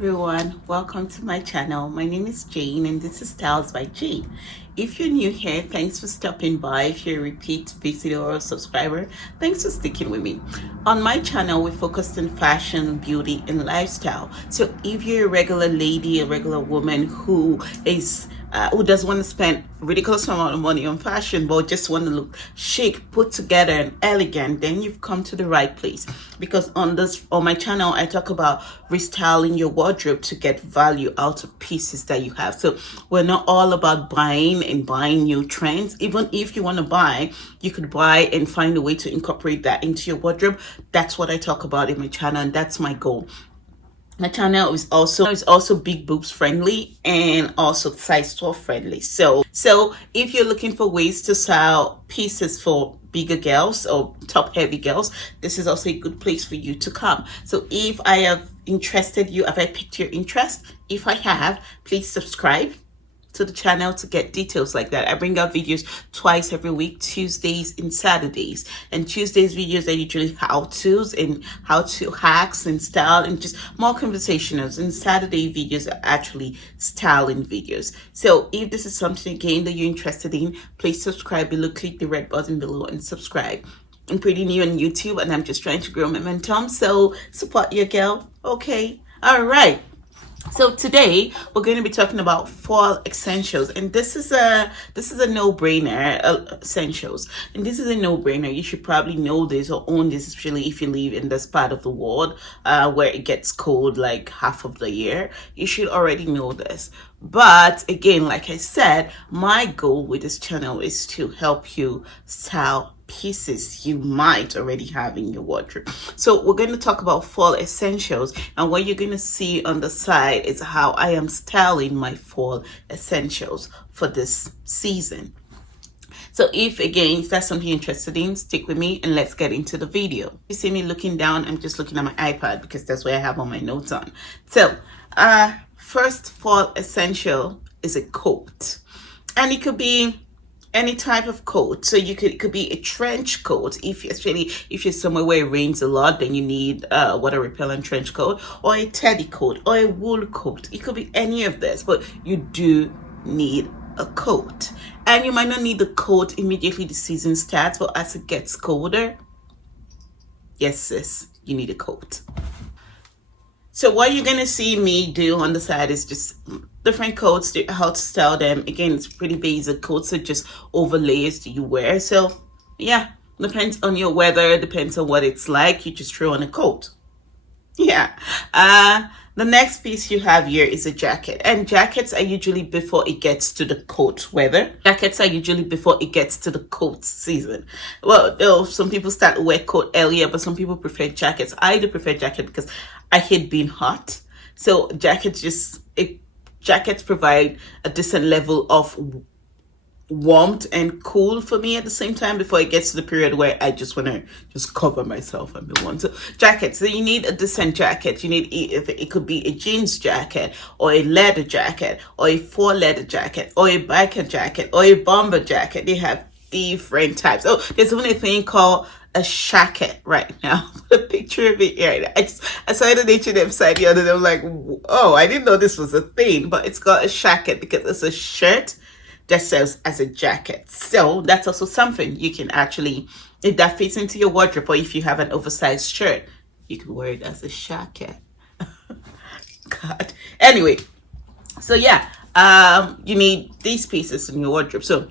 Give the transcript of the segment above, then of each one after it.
everyone, welcome to my channel. My name is Jane and this is Styles by Jane. If you're new here, thanks for stopping by. If you're a repeat visitor or subscriber, thanks for sticking with me. On my channel, we focus on fashion, beauty, and lifestyle. So if you're a regular lady, a regular woman who doesn't want to spend ridiculous amount of money on fashion but just want to look chic, put together, and elegant, then you've come to the right place. Because on my channel, I talk about restyling your wardrobe to get value out of pieces that you have. So we're not all about buying and buying new trends. Even if you want to buy, you could buy and find a way to incorporate that into your wardrobe. That's what I talk about in my channel, and that's my goal. My channel is also big boobs friendly and also size 12 friendly. So if you're looking for ways to style pieces for bigger girls or top heavy girls, this is also a good place for you to come. So if I have piqued your interest? If I have, please subscribe to the channel to get details like that. I bring out videos twice every week, Tuesdays and Saturdays. And Tuesdays videos are usually how-tos and how-to hacks and style and just more conversationals. And Saturday videos are actually styling videos. So if this is something again that you're interested in, please subscribe below, click the red button below and subscribe. I'm pretty new on YouTube and I'm just trying to grow momentum, so support your girl. Okay, all right. So today we're going to be talking about fall essentials, and this is a no-brainer. Essentials, and this is a no-brainer. You should probably know this or own this, especially if you live in this part of the world where it gets cold like half of the year. You should already know this. But again, like I said, my goal with this channel is to help you style pieces you might already have in your wardrobe. So we're going to talk about fall essentials, and what you're going to see on the side is how I am styling my fall essentials for this season. So if that's something you're interested in, stick with me and let's get into the video. You see me looking down, I'm just looking at my iPad because that's where I have all my notes on. So first fall essential is a coat, and it could be any type of coat. So it could be a trench coat. Especially if you're somewhere where it rains a lot, then you need water repellent trench coat, or a teddy coat, or a wool coat. It could be any of this, but you do need a coat. And you might not need the coat immediately the season starts, but as it gets colder, yes sis, you need a coat. So what you're gonna see me do on the side is just different coats, how to style them. Again, it's pretty basic coats, so just overlays that you wear. So yeah, depends on your weather, depends on what it's like, you just throw on a coat. Yeah. The next piece you have here is a jacket, and jackets are usually before it gets to the coat weather. Jackets are usually before it gets to the coat season. Well, some people start to wear coat earlier, but some people prefer jackets. I do prefer jacket because I hate being hot. So jackets provide a decent level of warmth and cool for me at the same time before it gets to the period where I just want to just cover myself and move on. So jackets, so you need a decent jacket. You need, if it could be a jeans jacket or a leather jacket or a faux leather jacket or a biker jacket or a bomber jacket. They have different types. Oh, there's even a thing called a shacket right now. Put a picture of it here. I saw it on H&M site the other day. I'm like, oh, I didn't know this was a thing, but it's called a shacket because it's a shirt that serves as a jacket. So that's also something you can actually, if that fits into your wardrobe, or if you have an oversized shirt, you can wear it as a shacket. God. Anyway, so yeah, you need these pieces in your wardrobe. So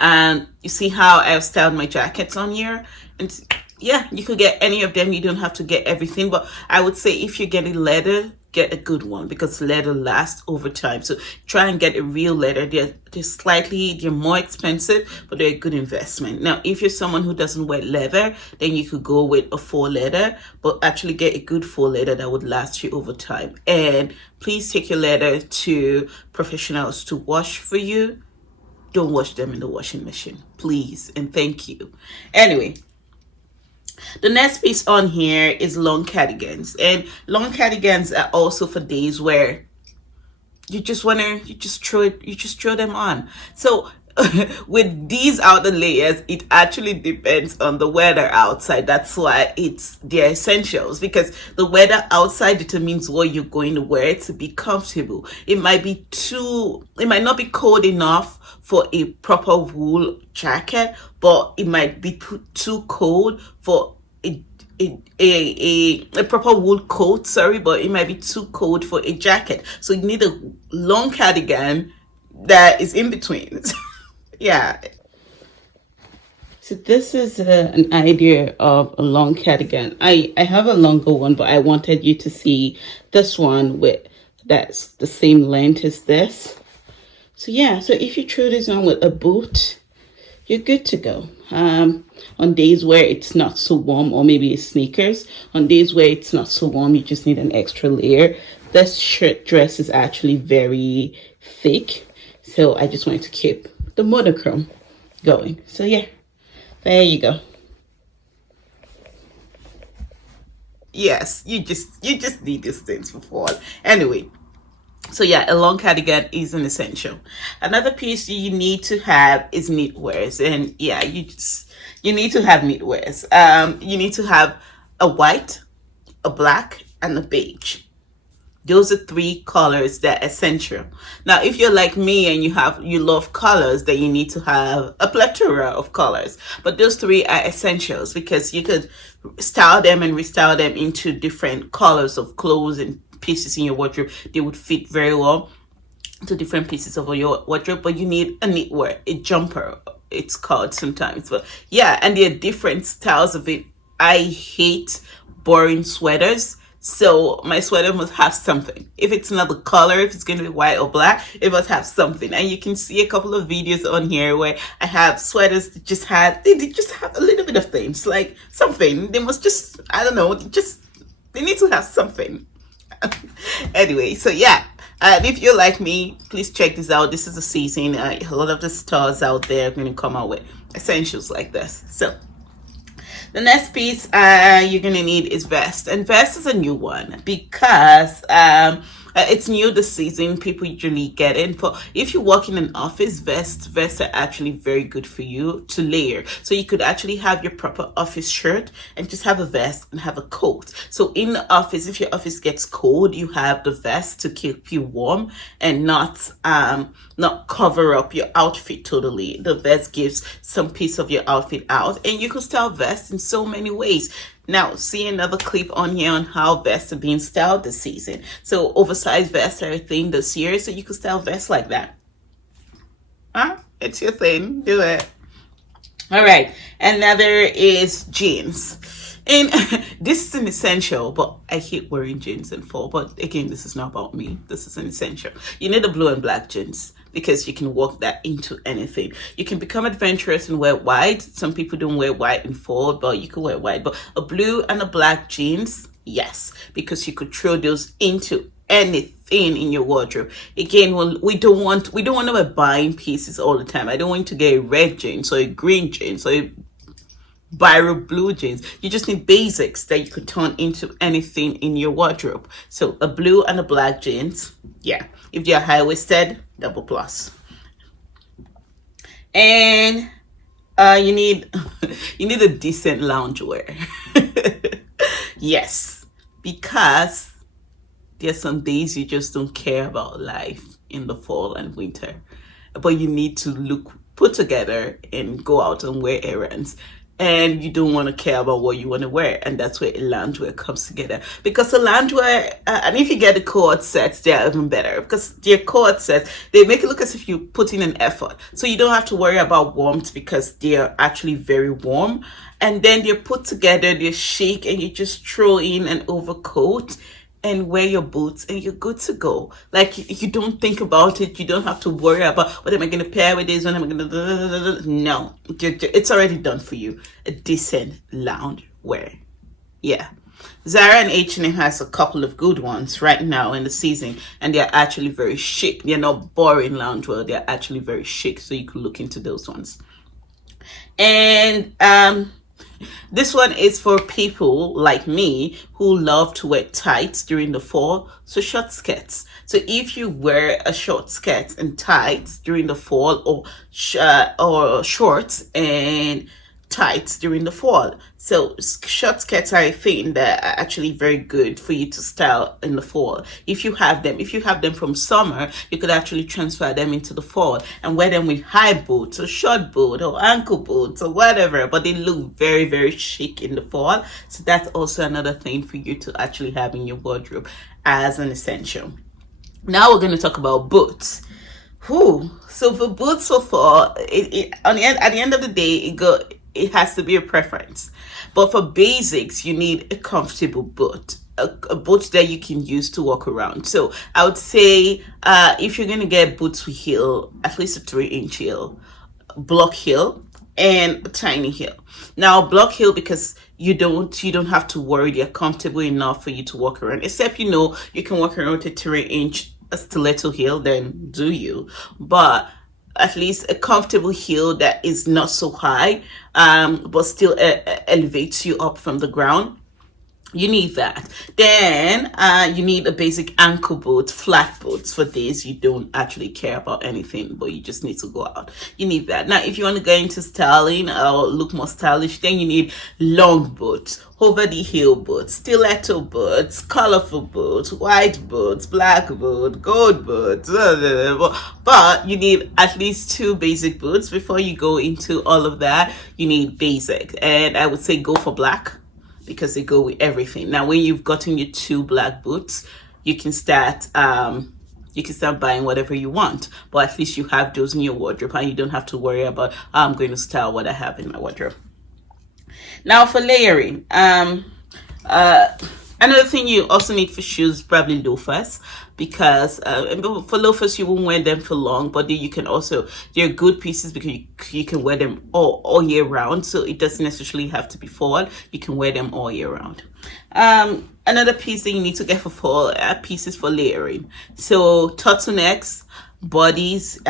you see how I've styled my jackets on here, and yeah, you could get any of them. You don't have to get everything, but I would say if you're getting leather, get a good one because leather lasts over time. So try and get a real leather. They're more expensive, but they're a good investment. Now, if you're someone who doesn't wear leather, then you could go with a faux leather, but actually get a good faux leather that would last you over time. And please take your leather to professionals to wash for you. Don't wash them in the washing machine, please, and thank you. Anyway, the next piece on here is long cardigans, and long cardigans are also for days where you just throw them on. So with these outer layers, it actually depends on the weather outside. That's why it's they're essentials, because the weather outside determines what you're going to wear to be comfortable. It might not be cold enough for a proper wool jacket, but it might be too cold for a proper wool coat, sorry, but it might be too cold for a jacket. So you need a long cardigan that is in between. Yeah. So this is an idea of a long cardigan. I have a longer one, but I wanted you to see this one with that's the same length as this. So yeah, so if you throw this on with a boot, you're good to go. On days where it's not so warm, or maybe it's sneakers, on days where it's not so warm, you just need an extra layer. This shirt dress is actually very thick, so I just wanted to keep the monochrome going. So yeah, there you go. Yes, you just need these things for fall. Anyway, so yeah, a long cardigan is an essential. Another piece you need to have is knitwears, and yeah, you need to have knitwears. You need to have a white, a black, and a beige. Those are three colors that are essential. Now, if you're like me and you love colors, then you need to have a plethora of colors. But those three are essentials, because you could style them and restyle them into different colors of clothes and pieces in your wardrobe. They would fit very well to different pieces of your wardrobe. But you need a knitwear, a jumper, it's called sometimes. But yeah, and there are different styles of it. I hate boring sweaters. So my sweater must have something. If it's not the color, if it's going to be white or black, it must have something. And you can see a couple of videos on here where I have sweaters that just they just have a little bit of things, like something. They must just, I don't know, they need to have something. Anyway, so yeah. If you're like me, please check this out. This is the season. A lot of the stores out there are going to come out with essentials like this. So the next piece you're gonna need is vest, and vest is a new one because it's new this season. People usually get it. For if you work in an office, vests are actually very good for you to layer. So you could actually have your proper office shirt and just have a vest and have a coat. So in the office, if your office gets cold, you have the vest to keep you warm and not cover up your outfit totally. The vest gives some piece of your outfit out, and you can style vests in so many ways. Now, see another clip on here on how vests are being styled this season. So oversized vests are a thing this year, so you can style vests like that. Huh? It's your thing. Do it. All right. Another is jeans. And this is an essential, but I hate wearing jeans in fall. But again, this is not about me. This is an essential. You need a blue and black jeans because you can work that into anything. You can become adventurous and wear white. Some people don't wear white in fall, but you can wear white. But a blue and a black jeans, yes, because you could throw those into anything in your wardrobe. Again, we don't want to wear buying pieces all the time. I don't want to get a red jeans or a green jeans or a viral blue jeans. You just need basics that you could turn into anything in your wardrobe. So a blue and a black jeans, yeah. If you're high-waisted, double plus. And you need a decent loungewear. Yes, because there's some days you just don't care about life in the fall and winter, but you need to look put together and go out and wear errands. And you don't want to care about what you want to wear, and that's where a loungewear comes together. Because a loungewear, and if you get the cord sets, they're even better, because their cord sets, they make it look as if you put in an effort. So you don't have to worry about warmth because they're actually very warm. And then they're put together, they're chic, and you just throw in an overcoat and wear your boots and you're good to go. Like, you don't think about it. You don't have to worry about what am I going to pair with this, when am I going to no, it's already done for you. A decent lounge wear. Yeah, Zara and H&M has a couple of good ones right now in the season, and they're actually very chic. They're not boring loungewear, they're actually very chic, so you can look into those ones. And This one is for people like me who love to wear tights during the fall, so short skirts. So if you wear a short skirt and tights during the fall, or shorts and tights during the fall. So short skirts are a thing that are actually very good for you to style in the fall. If you have them from summer, you could actually transfer them into the fall and wear them with high boots or short boot or ankle boots or whatever, but they look very, very chic in the fall. So that's also another thing for you to actually have in your wardrobe as an essential. Now we're going to talk about boots. So for boots for fall, at the end of the day, it has to be a preference. But for basics, you need a comfortable boot, a boot that you can use to walk around. So I would say if you're going to get boots with heel, at least a 3-inch heel, block heel, and a tiny heel. Now block heel, because you don't have to worry, they're comfortable enough for you to walk around, except you can walk around with a 3-inch stiletto heel, then do you. But at least a comfortable heel that is not so high, but still elevates you up from the ground. You need that. Then you need a basic ankle boot, flat boots. For this, you don't actually care about anything, but you just need to go out. You need that. Now, if you want to go into styling or look more stylish, then you need long boots, over the heel boots, stiletto boots, colorful boots, white boots, black boots, gold boots. But you need at least 2 basic boots before you go into all of that. You need basic, and I would say go for black, because they go with everything. Now, when you've gotten your 2 black boots, you can start buying whatever you want, but at least you have those in your wardrobe and you don't have to worry about I'm going to style what I have in my wardrobe. Now for layering, another thing you also need for shoes is probably loafers, because for loafers you won't wear them for long, but you can also, they're good pieces because you can wear them all year round. So it doesn't necessarily have to be fall, you can wear them all year round. Another piece that you need to get for fall are pieces for layering. So turtlenecks, bodies,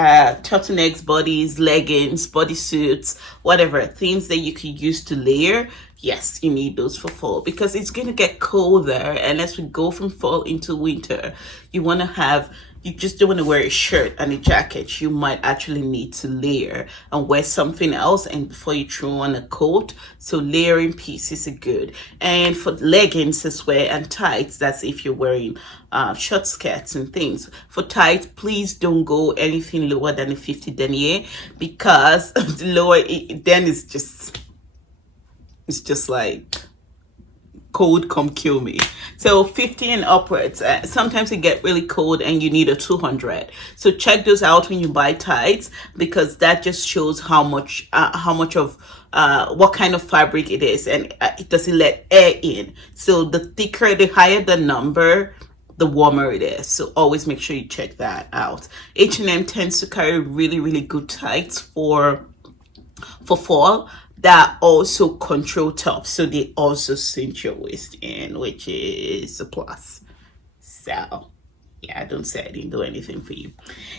leggings, bodysuits, whatever, things that you can use to layer. Yes, you need those for fall, because it's going to get colder, and as we go from fall into winter, you just don't want to wear a shirt and a jacket. You might actually need to layer and wear something else, and before you throw on a coat. So layering pieces are good. And for leggings as well, and tights, that's if you're wearing short skirts and things. For tights, please don't go anything lower than a 50 denier, because the lower then it's just like cold come kill me. So 50 and upwards, sometimes it get really cold and you need a 200. So check those out when you buy tights, because that just shows how much of what kind of fabric it is, and it doesn't let air in. So the thicker, the higher the number, the warmer it is. So always make sure you check that out. H&M tends to carry really, really good tights for fall that also control top, so they also cinch your waist in, which is a plus. So yeah, don't say I didn't do anything for you.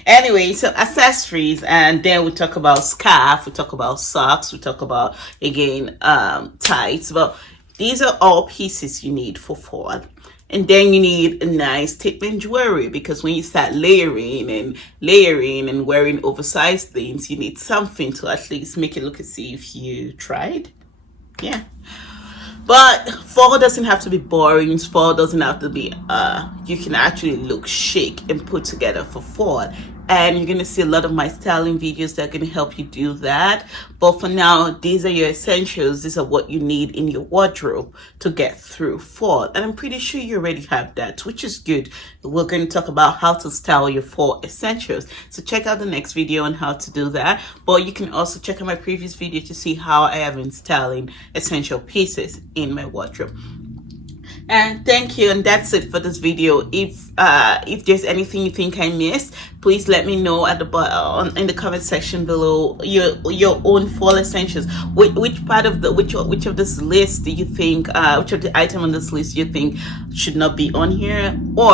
Anyway, so accessories, and then we talk about scarf, we talk about socks, we talk about again tights. But these are all pieces you need for fall. And then you need a nice statement jewelry, because when you start layering and wearing oversized things, you need something to at least make it look as if you tried. Yeah. But fall doesn't have to be boring. Fall doesn't have to be, you can actually look chic and put together for fall. And you're going to see a lot of my styling videos that are going to help you do that. But for now, these are your essentials. These are what you need in your wardrobe to get through fall. And I'm pretty sure you already have that, which is good. We're going to talk about how to style your fall essentials. So check out the next video on how to do that. But you can also check out my previous video to see how I have been styling essential pieces in my wardrobe. And thank you, and that's it for this video. If there's anything you think I missed, please let me know at the bottom in the comment section below your own fall essentials. Which of this list do you think, which of the item on this list you think should not be on here, or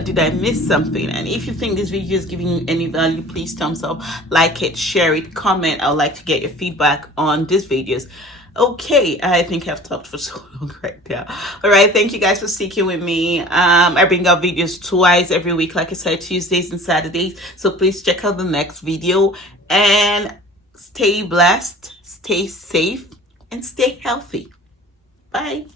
did I miss something? And if you think this video is giving you any value, please thumbs up, like it, share it, comment. I would like to get your feedback on these videos. Okay, I think I've talked for so long right now. All right, thank you guys for sticking with me. I bring out videos twice every week, like I said, Tuesdays and Saturdays. So please check out the next video and stay blessed, stay safe, and stay healthy. Bye.